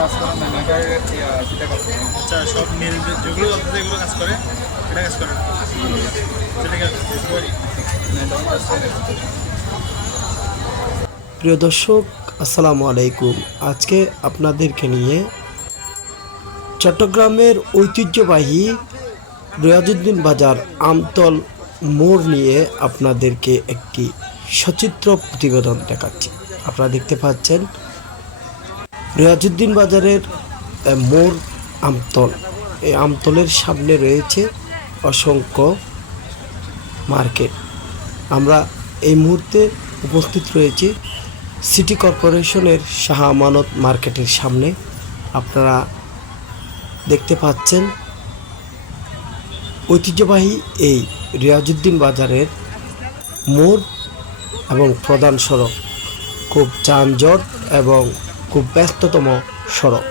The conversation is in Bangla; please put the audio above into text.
কাজ করে ম্যানেজার সেটা কাজ করে। আচ্ছা, সব মিল যেগুলো বলতে এগুলো কাজ করে, এটা কাজ করে না। সেটা কাজ করে। প্রিয় দর্শক, আসসালামু আলাইকুম। আজকে আপনাদেরকে নিয়ে চট্টগ্রামের ঐতিহ্যবাহী রিয়াজউদ্দিন বাজার আমতল মোড় নিয়ে আপনাদেরকে একটি সচিত্র প্রতিবেদন দেখাচ্ছি। আপনারা দেখতে পাচ্ছেন রিয়াজউদ্দিন বাজারের মোড় আমতল। এই আমতলের সামনে রয়েছে অসংখ্য মার্কেট। আমরা এই মুহূর্তে উপস্থিত রয়েছি সিটি কর্পোরেশনের শাহ আমানত মার্কেটের সামনে। আপনারা দেখতে পাচ্ছেন ঐতিহ্যবাহী এই রিয়াজউদ্দিন বাজারের মোড় এবং প্রধান সড়ক খুব যানজট এবং খুব ব্যস্ততম সড়ক।